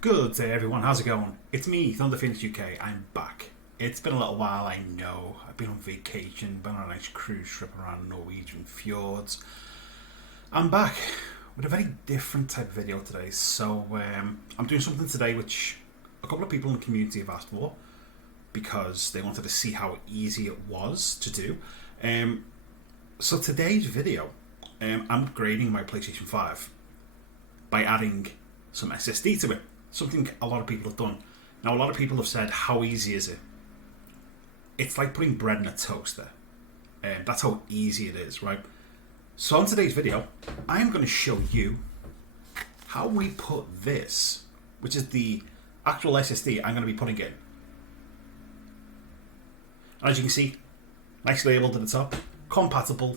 Good day everyone, how's it going? It's me, Thunder Phoenix UK, I'm back. It's been a little while, I know. I've been on vacation, been on a nice cruise trip around Norwegian fjords. I'm back with a very different type of video today. So I'm doing something today which a couple of people in the community have asked for because they wanted to see how easy it was to do. So today's video, I'm upgrading my PlayStation 5 by adding some SSD to it. Something a lot of people have done. Now, a lot of people have said, how easy is it? It's like putting bread in a toaster. That's how easy it is, right? So in today's video, I'm going to show you how we put this, which is the actual SSD I'm going to be putting in. As you can see, nice labeled at the top, compatible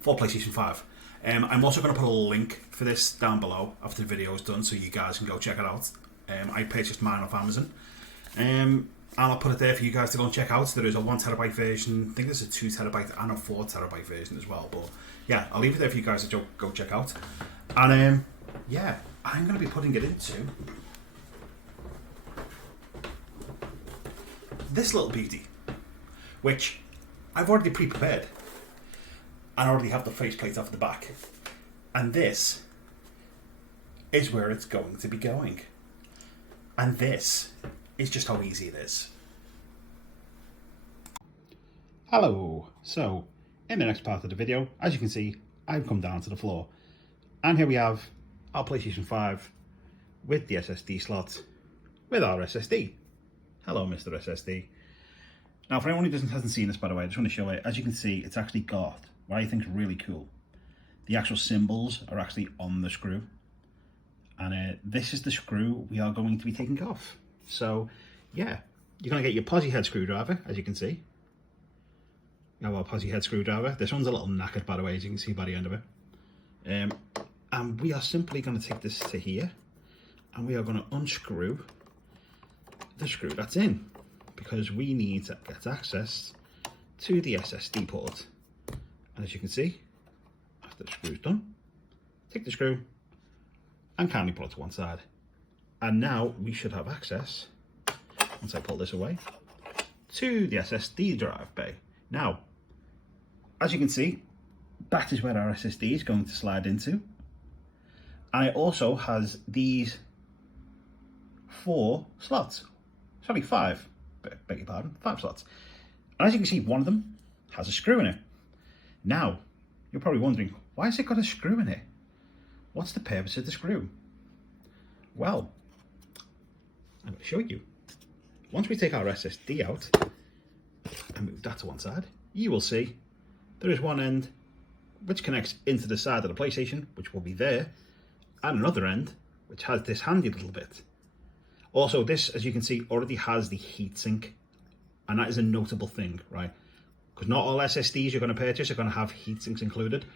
for PlayStation 5. I'm also going to put a link for this down below after the video is done so you guys can go check it out. I purchased mine off Amazon. And I'll put it there for you guys to go and check out. There is a 1TB version, I think there's a 2TB and a 4TB version as well. But yeah, I'll leave it there for you guys to go check out. And yeah, I'm going to be putting it into this little beauty, which I've already pre-prepared. I already have the faceplate off the back, and this is where it's going to be going, and this is just how easy it is. Hello. So in the next part of the video, as you can see, I've come down to the floor, and here we have our PlayStation 5 with the SSD slot with our SSD. Hello, Mr. SSD. Now, for anyone who hasn't seen this, by the way, I just want to show it. As you can see, it's actually got what I think is really cool. The actual symbols are actually on the screw, and this is the screw we are going to be taking off. So yeah, you're going to get your posi head screwdriver, as you can see. You have our posi head screwdriver. This one's a little knackered, by the way, as you can see by the end of it. And we are simply going to take this to here, and we are going to unscrew the screw that's in, because we need to get access to the SSD port. And as you can see, after the screw's done, take the screw and kindly put it to one side. And now we should have access, once I pull this away, to the SSD drive bay. Now, as you can see, that is where our SSD is going to slide into. And it also has these 4 slots. Sorry, 5. Beg your pardon, 5 slots. And as you can see, one of them has a screw in it. Now, you're probably wondering, why has it got a screw in it? What's the purpose of the screw? Well, I'm going to show you. Once we take our SSD out and move that to one side, you will see there is one end which connects into the side of the PlayStation, which will be there, and another end which has this handy little bit. Also, this, as you can see, already has the heatsink, and that is a notable thing, right? Because not all SSDs you're going to purchase are going to have heatsinks included.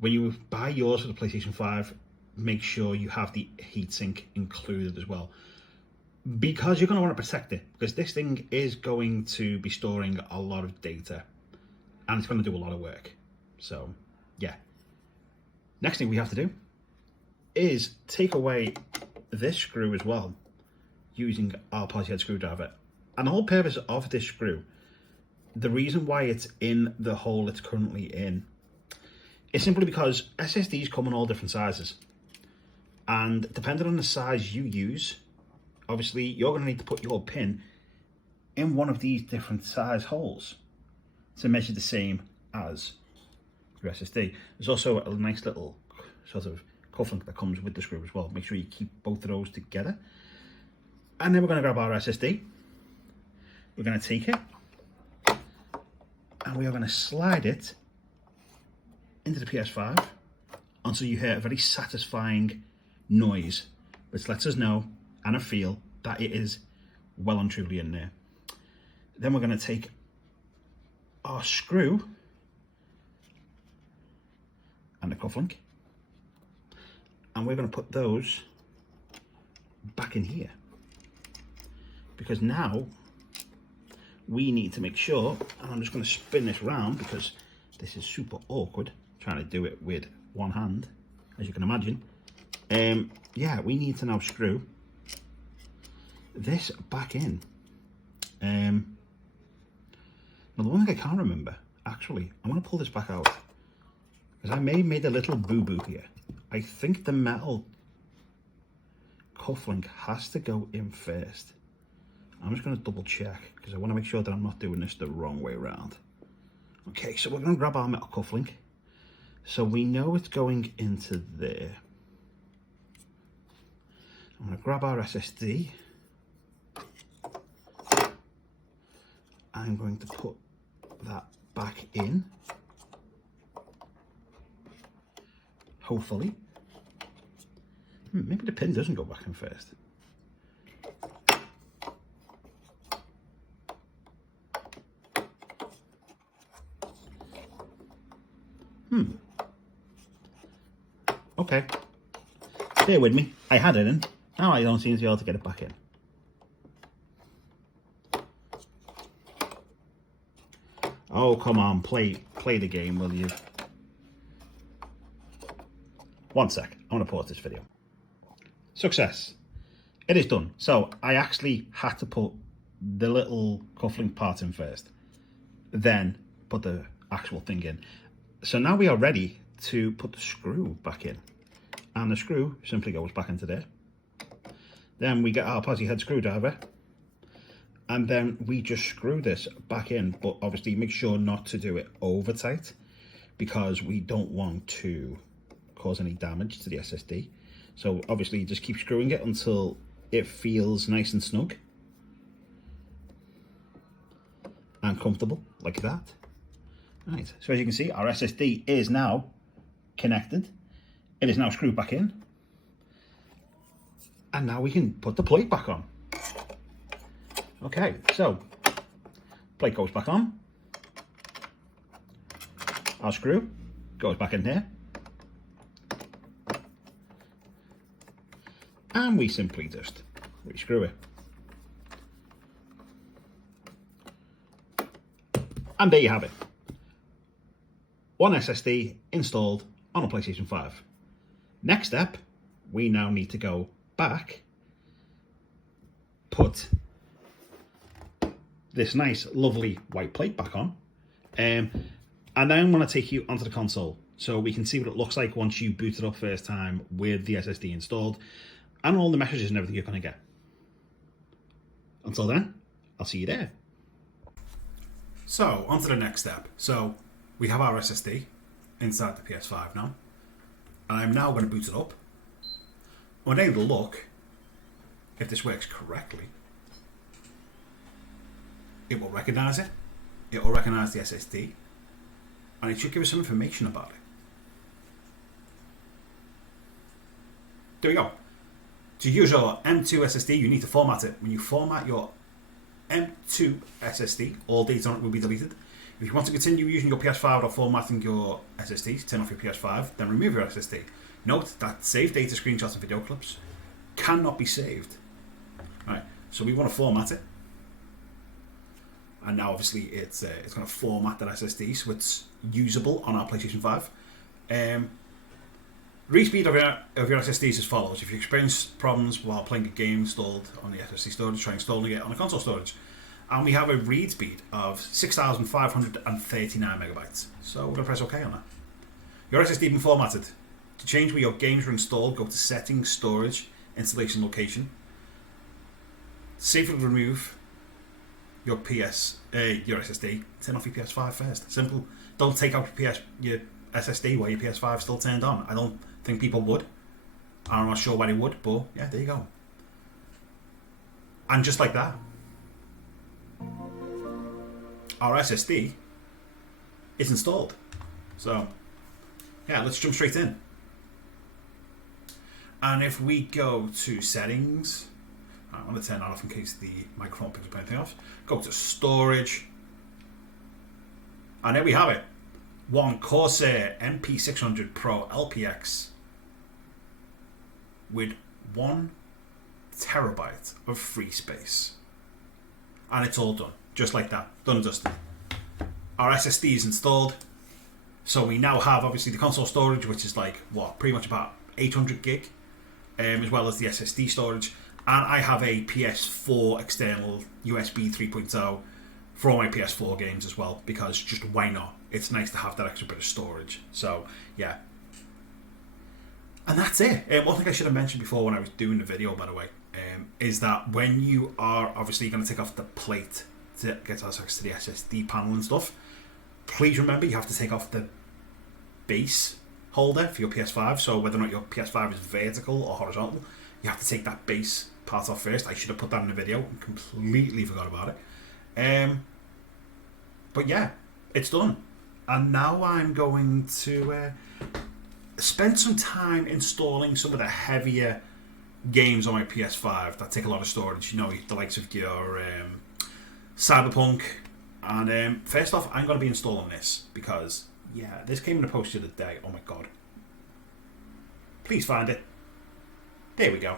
When you buy yours for the PlayStation 5, make sure you have the heatsink included as well, because you're going to want to protect it, because this thing is going to be storing a lot of data, and it's going to do a lot of work. So, yeah. Next thing we have to do is take away this screw as well, using our posi head screwdriver. And the whole purpose of this screw, the reason why it's in the hole it's currently in, is simply because SSDs come in all different sizes. And depending on the size you use, obviously you're going to need to put your pin in one of these different size holes to measure the same as your SSD. There's also a nice little sort of cufflink that comes with the screw as well. Make sure you keep both of those together. And then we're going to grab our SSD. We're going to take it, and we are going to slide it into the PS5 until you hear a very satisfying noise, which lets us know and a feel that it is well and truly in there. Then we're going to take our screw and the cufflink, and we're going to put those back in here, because now we need to make sure, and I'm just going to spin this round because this is super awkward trying to do it with one hand, as you can imagine. Yeah, we need to now screw this back in. Now the one thing I can't remember, actually, I'm going to pull this back out because I may have made a little boo-boo here. I think the metal cufflink has to go in first. I'm just going to double check because I want to make sure that I'm not doing this the wrong way around. Okay, so we're going to grab our metal cufflink. So we know it's going into there. I'm going to grab our SSD. I'm going to put that back in. Hopefully. Maybe the pin doesn't go back in first. Okay. Bear with me. I had it in. Now I don't seem to be able to get it back in. Oh, come on. Play the game, will you? One sec. I'm going to pause this video. Success. It is done. So I actually had to put the little cufflink part in first, then put the actual thing in. So now we are ready to put the screw back in. And the screw simply goes back into there. Then we get our posi head screwdriver. And then we just screw this back in. But obviously make sure not to do it over tight, because we don't want to cause any damage to the SSD. So obviously just keep screwing it until it feels nice and snug and comfortable, like that. Right, so as you can see, our SSD is now connected. It is now screwed back in. And now we can put the plate back on. Okay, so plate goes back on. Our screw goes back in here. And we simply just rescrew it. And there you have it. One SSD installed on a PlayStation 5. Next step, we now need to go back, put this nice, lovely white plate back on, and then I'm going to take you onto the console so we can see what it looks like once you boot it up first time with the SSD installed, and all the messages and everything you're going to get. Until then, I'll see you there. So, on to the next step. So, we have our SSD inside the PS5 now. And I'm now going to boot it up. I'm going to look if this works correctly. It will recognise it. It will recognise the SSD. And it should give us some information about it. There we go. To use your M2 SSD, you need to format it. When you format your M2 SSD, all data on it will be deleted. If you want to continue using your PS5 without formatting your SSD, turn off your PS5, then remove your SSD. Note that saved data, screenshots and video clips cannot be saved. Right, so we want to format it. And now obviously it's going to format that SSD so it's usable on our PlayStation 5. Respeed of your SSD is as follows. If you experience problems while playing a game installed on the SSD storage, try installing it on a console storage. And we have a read speed of 6,539 megabytes. So we're going to press OK on that. Your SSD been formatted. To change where your games are installed, go to Settings, Storage, Installation Location. Safely remove your SSD. Turn off your PS5 first. Simple. Don't take out your SSD while your PS5 is still turned on. I don't think people would. I'm not sure why they would, but yeah, there you go. And just like that, our SSD is installed. So yeah, let's jump straight in. And if we go to settings, I want to turn that off in case the microphone picks up anything off. Go to storage, and there we have it. One Corsair MP600 Pro LPX with 1 terabyte of free space. And it's all done. Just like that. Done and dusted. Our SSD is installed. So we now have obviously the console storage, which is like, what, pretty much about 800 gig. as well as the SSD storage. And I have a PS4 external USB 3.0 for all my PS4 games as well, because just why not? It's nice to have that extra bit of storage. So, yeah. And that's it. One thing I should have mentioned before when I was doing the video, by the way, is that when you are obviously going to take off the plate to get access to the SSD panel and stuff, please remember you have to take off the base holder for your PS5. So whether or not your PS5 is vertical or horizontal, you have to take that base part off first. I should have put that in the video and completely forgot about it. But yeah, it's done. And now I'm going to spend some time installing some of the heavier games on my PS5 that take a lot of storage. You know, the likes of your Cyberpunk. And first off, I'm going to be installing this because, yeah, this came in the post the other day. Oh my god. Please find it. There we go.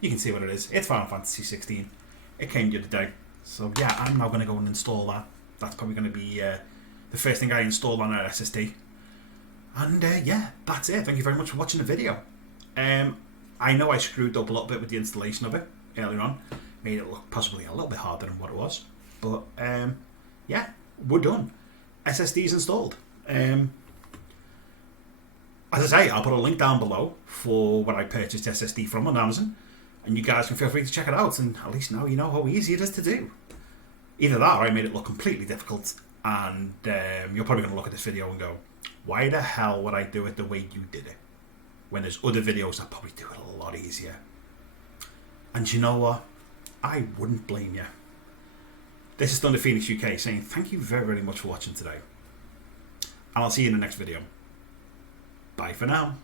You can see what it is. It's Final Fantasy 16. It came the other day. So yeah, I'm now going to go and install that. That's probably going to be the first thing I install on our SSD. And yeah, that's it. Thank you very much for watching the video. I know I screwed up a little bit with the installation of it earlier on. Made it look possibly a little bit harder than what it was. But yeah, we're done. SSD's installed. As I say, I'll put a link down below for when I purchased SSD from on Amazon. And you guys can feel free to check it out. And at least now you know how easy it is to do. Either that or I made it look completely difficult. And you're probably going to look at this video and go, why the hell would I do it the way you did it? When there's other videos that probably do it a lot easier. And you know what? I wouldn't blame you. This is Thunder Phoenix UK saying thank you very, very much for watching today. And I'll see you in the next video. Bye for now.